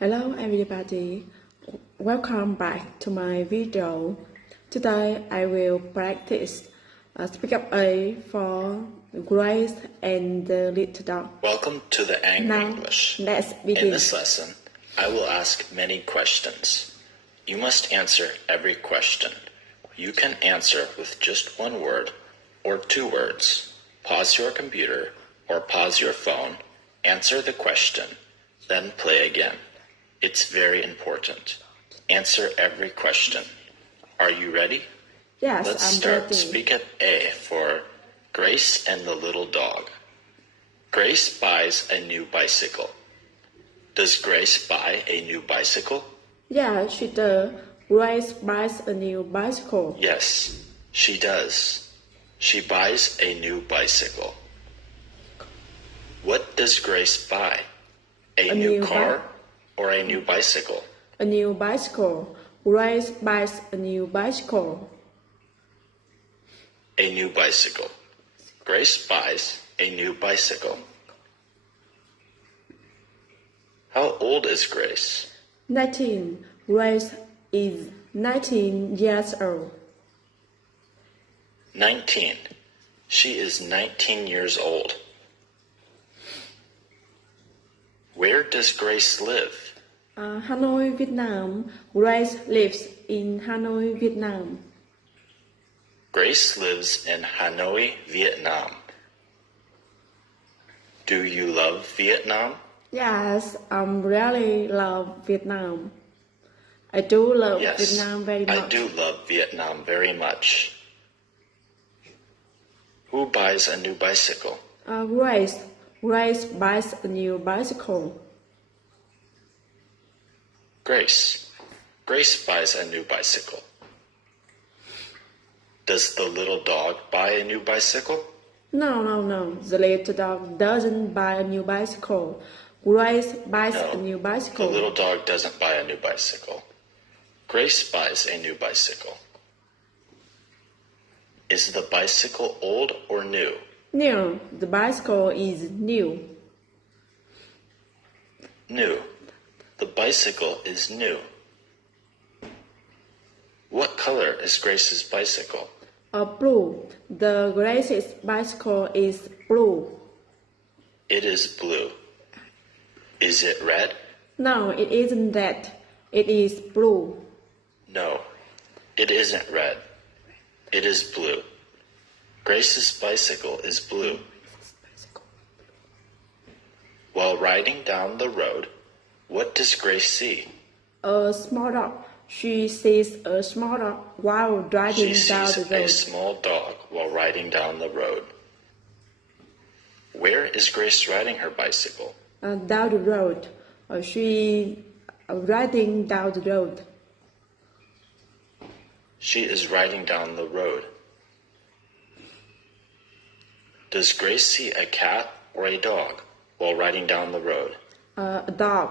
Hello everybody, welcome back to my video. Today I will practice Speakup A for Grace and the little dog. Welcome to the English. Let's begin. In this lesson, I will ask many questions. You must answer every question. You can answer with just one word or two words. Pause your computer or pause your phone, answer the question, then play again. It's very important. Answer every question. Are you ready? Yes, Let's I'm start ready. Speakup A for Grace and the little dog. Grace buys a new bicycle. Does Grace buy a new bicycle? Yeah, she does. Grace buys a new bicycle. Yes, she does. She buys a new bicycle. What does Grace buy? A new car or a new bicycle? A new bicycle. Grace buys a new bicycle. A new bicycle. Grace buys a new bicycle. How old is Grace? 19. Grace is 19 years old. 19. She is 19 years old. Where does Grace live? Hanoi, Vietnam. Grace lives in Hanoi, Vietnam. Grace lives in Hanoi, Vietnam. Do you love Vietnam? Yes, I really love Vietnam. I do love Vietnam very much. I do love Vietnam very much. Who buys a new bicycle? Grace. Grace buys a new bicycle. Grace. Grace buys a new bicycle. Does the little dog buy a new bicycle? No. The little dog doesn't buy a new bicycle. Grace buys a new bicycle. The little dog doesn't buy a new bicycle. Grace buys a new bicycle. Is the bicycle old or new? New. The bicycle is new. New. The bicycle is new. What color is Grace's bicycle? Blue. The Grace's bicycle is blue. It is blue. Is it red? No, it isn't red. It is blue. No, it isn't red. It is blue. Grace's bicycle is blue. While riding down the road, what does Grace see? A small dog. She sees a small dog while driving down the road. She sees a small dog while riding down the road. Where is Grace riding her bicycle? Down the road. She riding down the road. She is riding down the road. Does Grace see a cat or a dog while riding down the road? A dog.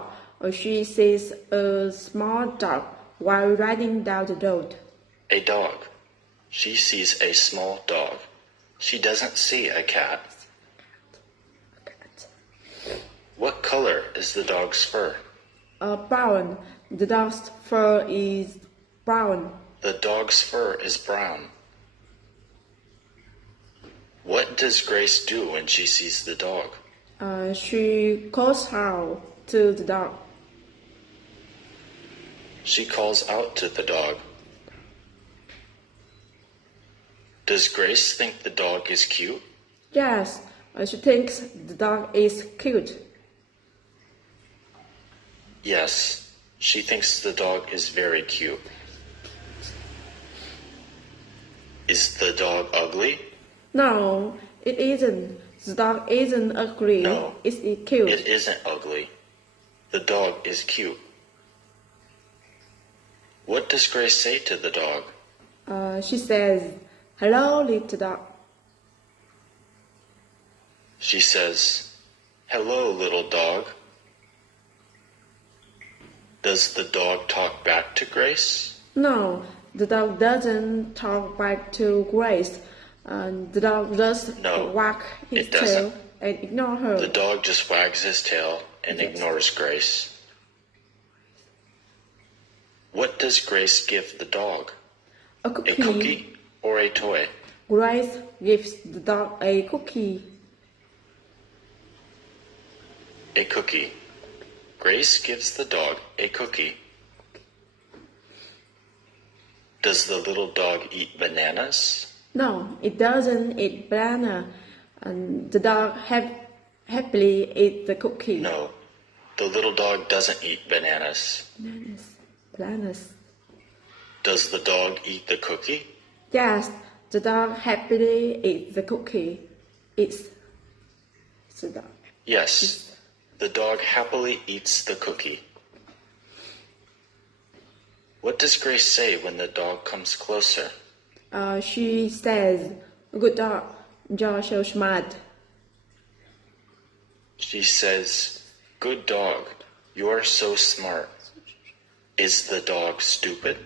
She sees a small dog while riding down the road. A dog. She sees a small dog. She doesn't see a cat. What color is the dog's fur? Brown. The dog's fur is brown. The dog's fur is brown. What does Grace do when she sees the dog? She calls out to the dog. She calls out to the dog. Does Grace think the dog is cute? Yes, she thinks the dog is cute. Yes, she thinks the dog is very cute. Is the dog ugly? No, it isn't. The dog isn't ugly. No, it's cute. It isn't ugly. The dog is cute. What does Grace say to the dog? She says, "Hello, little dog." She says, "Hello, little dog." Does the dog talk back to Grace? No, the dog doesn't talk back to Grace. The dog just wag his tail and ignore her. The dog just wags his tail and ignores Grace. What does Grace give the dog? A A cookie. cookie or a toy? Grace gives the dog a cookie. A cookie. Grace gives the dog a cookie. Does the little dog eat bananas? No, it doesn't eat banana. And the dog happily eats the cookie. No, the little dog doesn't eat bananas. Bananas. Does the dog eat the cookie? Yes, the dog happily eats the cookie. It's the dog. Yes, the dog happily eats the cookie. What does Grace say when the dog comes closer? She says, "Good dog, you're so smart." She says, "Good dog, you're so smart." Is the dog stupid?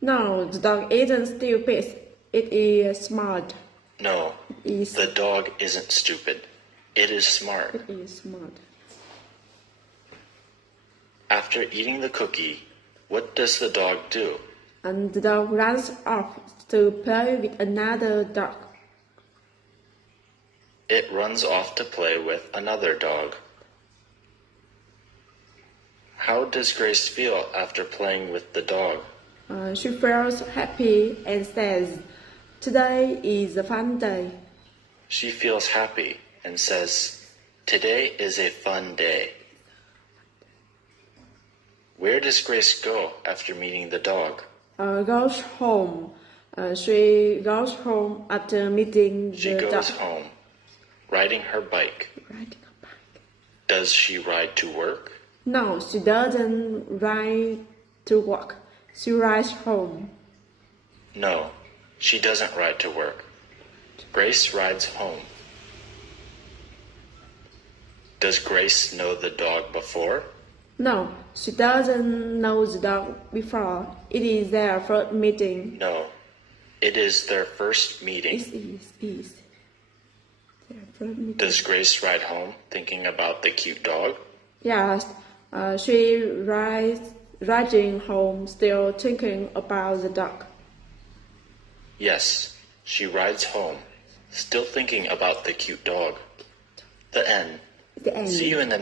No, the dog isn't stupid. It is smart. No, It is, the dog isn't stupid. It is smart. it is smart. After eating the cookie, what does the dog do? And the dog runs off to play with another dog. It runs off to play with another dog. How does Grace feel after playing with the dog? She feels happy and says, "Today is a fun day." She feels happy and says, "Today is a fun day." Where does Grace go after meeting the dog? Goes home. She goes home after meeting She the goes dog. home, riding her bike. Riding a bike. Does she ride to work? No, she doesn't ride to work. She rides home. No, she doesn't ride to work. Grace rides home. Does Grace know the dog before? No, she doesn't know the dog before. It is their first meeting. No, it is their first meeting. It is their first meeting. Does Grace ride home thinking about the cute dog? Yes, she riding home still thinking about the dog. Yes, she rides home, still thinking about the cute dog. The end. The end. See you in the